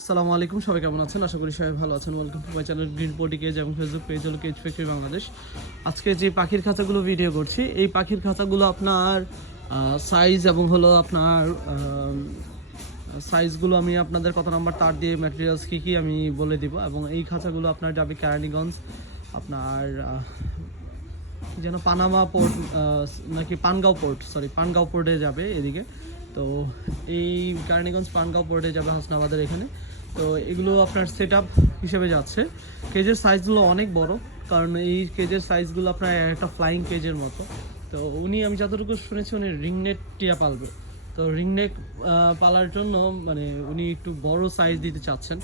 আসসালামু আলাইকুম, সবাই কেমন আছেন? আশা করি সবাই ভালো আছেন। Welcome to my channel green পোটি cage এবং ফেসবুক পেজ হলো কেজ ফ্যাক্টরি বাংলাদেশ আজকে যে পাখির খাঁচাগুলো ভিডিও করছি, এই পাখির খাঁচাগুলো আপনার সাইজ এবং হলো আপনার সাইজগুলো আমি আপনাদের কত নাম্বার তার দিয়ে ম্যাটেরিয়ালস কী কী আমি বলে দিব। এবং এই খাঁচাগুলো আপনার যাবে কেরানীগঞ্জ আপনার যেন পানামা পোর্ট নাকি পানগাঁও পোর্ট সরি পানগাঁও পোর্টে যাবে এদিকে। তো এই কারণীগঞ্জ পানগাঁও পোর্টে যাবে হাসনাবাদের এখানে। তো এগুলো আপনার সেট হিসেবে যাচ্ছে। কেজের সাইজগুলো অনেক বড়, কারণ এই কেজের সাইজগুলো আপনার একটা ফ্লাইং কেজের মতো। তো উনি, আমি যতটুকু শুনেছি, উনি রিংনেট টিয়া পালবে। তো রিংনেক পালার জন্য মানে উনি একটু বড় সাইজ দিতে চাচ্ছেন।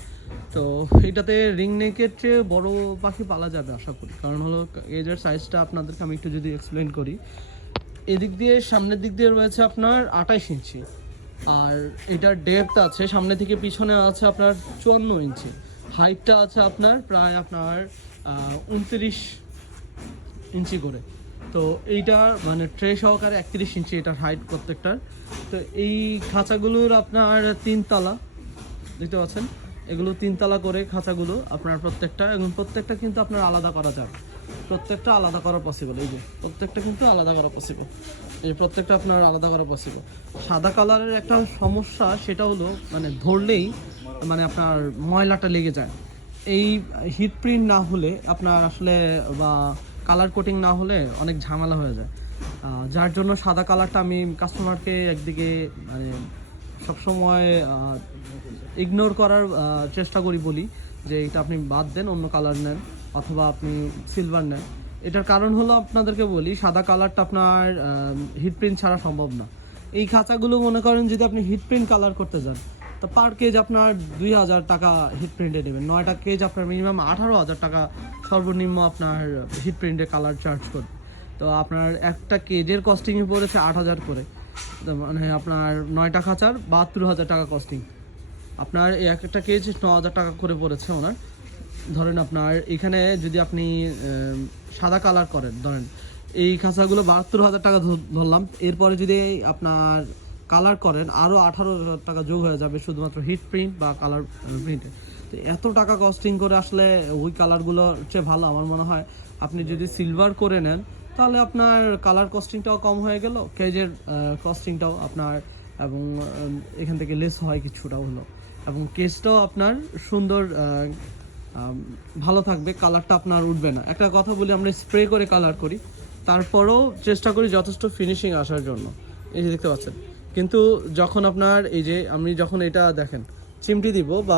তো এটাতে রিংনেকের চেয়ে বড় পাখি পালা যাবে, আশা করি। কারণ হলো এজের সাইজটা আপনাদেরকে আমি একটু যদি এক্সপ্লেন করি। এদিক দিয়ে, সামনের দিক দিয়ে রয়েছে আপনার আঠাইশ ইঞ্চি। আর এটার ডেপথ আছে, সামনে থেকে পিছনে আছে আপনার চুয়ান্ন ইঞ্চি। হাইটটা আছে আপনার প্রায় আপনার উনত্রিশ ইঞ্চি করে। তো এইটা মানে ট্রে সহকারে একত্রিশ ইঞ্চি এটার হাইট প্রত্যেকটার। তো এই খাঁচাগুলোর আপনার তিন তিনতলা, দেখতে পাচ্ছেন? এগুলো তিনতলা করে খাঁচাগুলো আপনার প্রত্যেকটা এবং প্রত্যেকটা কিন্তু আপনার আলাদা করা যায় প্রত্যেকটা আলাদা করা পসিবল এই যে, প্রত্যেকটা কিন্তু আলাদা করা পসিবল এই প্রত্যেকটা আপনার আলাদা করা পসিবল সাদা কালারের একটা সমস্যা সেটা হলো মানে ধরলেই মানে আপনার ময়লাটা লেগে যায়। এই হিট প্রিন্ট না হলে, আপনার আসলে বা কালার কোটিং না হলে অনেক ঝামেলা হয়ে যায়। যার জন্য সাদা কালারটা আমি কাস্টমারকে একদিকে মানে সবসময় ইগনোর করার চেষ্টা করি বলি যে এটা আপনি বাদ দেন, অন্য কালার নেন, অথবা আপনি সিলভার নেন। এটার কারণ হলো আপনাদেরকে বলি, সাদা কালারটা আপনার হিট প্রিন্ট ছাড়া সম্ভব না। এই খাঁচাগুলো মনে করেন যদি আপনি হিট প্রিন্ট কালার করতে যান, তো পার কেজ আপনার দুই হাজার টাকা হিট প্রিন্টে নেবেন। নয়টা কেজ আপনার মিনিমাম আঠারো হাজার টাকা সর্বনিম্ন আপনার হিট প্রিন্টে কালার চার্জ করবে। তো আপনার একটা কেজের কস্টিংই পড়েছে আট হাজার করে। মানে আপনার নয়টা খাঁচার বাহাত্তর হাজার টাকা কস্টিং আপনার এক একটা কেজ ন হাজার টাকা করে পড়েছে ওনার। ধরেন আপনার, এখানে যদি আপনি সাদা কালার করেন, ধরেন, এই খাঁচাগুলো বাহাত্তর হাজার টাকা ধরলাম, এরপরে যদি আপনার কালার করেন আরও আঠারো হাজার টাকা যোগ হয়ে যাবে শুধুমাত্র হিট প্রিন্ট বা কালার প্রিন্টে তো এত টাকা কস্টিং করে আসলে ওই কালারগুলোর চেয়ে ভালো আমার মনে হয়। আপনি যদি সিলভার করে নেন, তাহলে আপনার কালার কস্টিংটাও কম হয়ে গেল কেজের কস্টিংটাও আপনার, এবং এখান থেকে লেস হয় কিছুটা হলো। এবং কেসটাও আপনার সুন্দর ভালো থাকবে কালারটা আপনার উঠবে না। একটা কথা বলি, আমরা স্প্রে করে কালার করি, তারপরেও চেষ্টা করি যথেষ্ট ফিনিশিং আসার জন্য। এই যে দেখতে পাচ্ছেন। কিন্তু যখন আপনার এই যে, আমি যখন এটা দেখেন, চিমটি দিব বা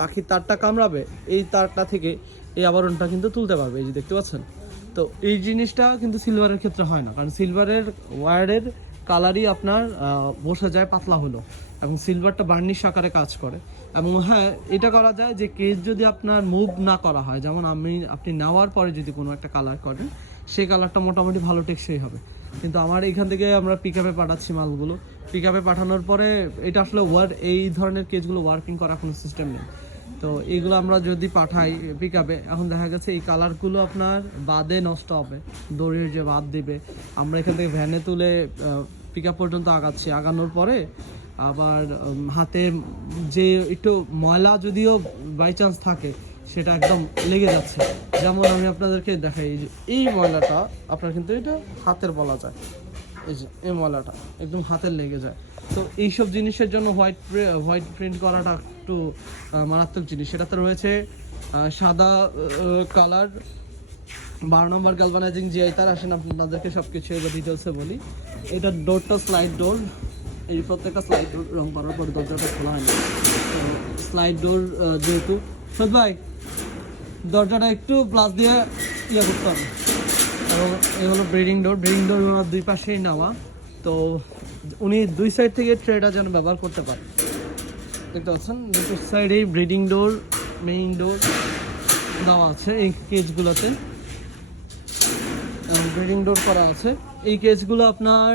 পাখির তারটা কামড়াবে, এই তারটা থেকে এই আবরণটা কিন্তু তুলতে পারবে, এই যে দেখতে পাচ্ছেন। তো এই জিনিসটা কিন্তু সিলভারের ক্ষেত্রে হয় না, কারণ সিলভারের ওয়ারের কালারই আপনার বসে যায় পাতলা হলো এবং সিলভারটা বার্নিশ আকারে কাজ করে। এবং হ্যাঁ এটা করা যায় যে কেস যদি আপনার মুভ না করা হয়, যেমন আমি, আপনি নেওয়ার পরে যদি কোনো একটা কালার করেন, সেই কালারটা মোটামুটি ভালো টেকসই হবে। কিন্তু আমার এখান থেকে আমরা পিক আপে পাঠাচ্ছি মালগুলো। পিক আপে পাঠানোর পরে এটা আসলে ওয়ার এই ধরনের কেসগুলো ওয়ার্কিং করার কোনো সিস্টেম নেই। তো এইগুলো আমরা যদি পাঠাই পিক আপে এখন দেখা গেছে এই কালারগুলো আপনার বাদে নষ্ট হবে। দড়ির যে বাদ দিবে। আমরা এখান থেকে ভ্যানে তুলে পিক আপ পর্যন্ত আগাচ্ছি। আগানোর পরে আবার হাতে যে একটু ময়লা যদিও বাই চান্স থাকে, সেটা একদম লেগে যাচ্ছে। যেমন আমি আপনাদেরকে দেখাই, এই ময়লাটা, আপনার কিন্তু এটা হাতের বলা যায়। এই যে, এই ময়লাটা একদম হাতের লেগে যায়। তো এইসব জিনিসের জন্য হোয়াইট হোয়াইট প্রিন্ট করাটা একটু মারাত্মক জিনিস। সেটাতে রয়েছে সাদা কালার বারো নম্বর গ্যালভানাইজিং জিআই তার আসেন, আপনাদেরকে সব কিছু এবার ডিটেলসে বলি। এটা ডোরটা স্লাইড ডোর এই প্রত্যেকটা স্লাইড ডোর রং করার পরে দরজাটা খোলা হয়নি। তো স্লাইড ডোর যেহেতু সদ ভাই, দরজাটা একটু প্লাস দিয়ে ইয়ে করতে হবে। এবং এই হলো ব্রিডিং ডোর ব্রিডিং ডোর দুই পাশেই নেওয়া। তো উনি দুই সাইড থেকে ট্রেটা যেন ব্যবহার করতে পারে। দেখতে পাচ্ছেন, দুটো সাইডেই ব্রিডিং ডোর মেইন ডোর দেওয়া আছে এই কেজগুলোতে ব্রিডিং ডোর করা আছে। এই কেসগুলো আপনার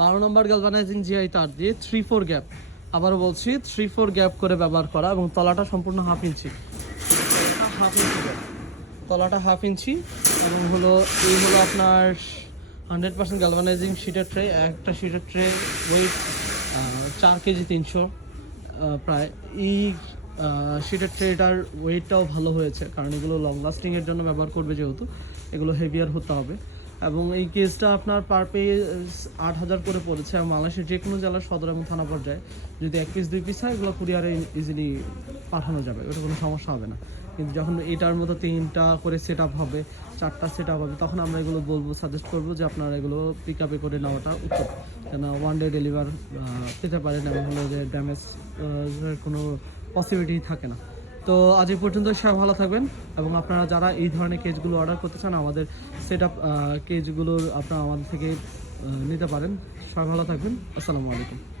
বারো নম্বর গ্যালভানাইজিং জিআই তার দিয়ে থ্রি ফোর গ্যাপ আবারও বলছি থ্রি ফোর গ্যাপ করে ব্যবহার করা এবং তলাটা সম্পূর্ণ হাফ ইঞ্চি হাফ ইঞ্চি তলাটা হাফ ইঞ্চি এবং হলো, এই হলো আপনার হান্ড্রেড পার্সেন্ট গ্যালভানাইজিং শিটের ট্রে একটা শিটের ট্রে ওয়েট চার কেজি তিনশো প্রায়। এই শিটের ট্রেটার ওয়েটটাও ভালো হয়েছে, কারণ এগুলো লং লাস্টিংয়ের জন্য ব্যবহার করবে যেহেতু। এগুলো হেভিয়ার হতে হবে। এবং এই কেসটা আপনার পার পেজ আট হাজার করে পড়েছে এবং বাংলাদেশের যে কোনো জেলার সদর এবং থানা পর্যায়ে যদি এক পিস দুই পিস হয়, এগুলো কুরিয়ারে ইজিলি পাঠানো যাবে। ওটা কোনো সমস্যা হবে না। কিন্তু যখন এটার মতো তিনটা করে সেট আপ হবে, চারটা সেট আপ হবে, তখন আমরা এগুলো বলব সাজেস্ট করব যে আপনারা এগুলো পিক আপে করে নেওয়াটা উত্তম। কেন ওয়ান ডে ডেলিভার পেতে পারেন এবং হলো যে ড্যামেজ কোনো পসিবিলিটি থাকে না। তো আজ এই পর্যন্ত সবাই ভালো থাকবেন এবং আপনারা যারা এই ধরনের কেজগুলো অর্ডার করতে চান, আমাদের সেট আপ কেজগুলোর আপনারা আমাদের থেকে নিতে পারেন। সবাই ভালো থাকবেন। আসসালামু আলাইকুম।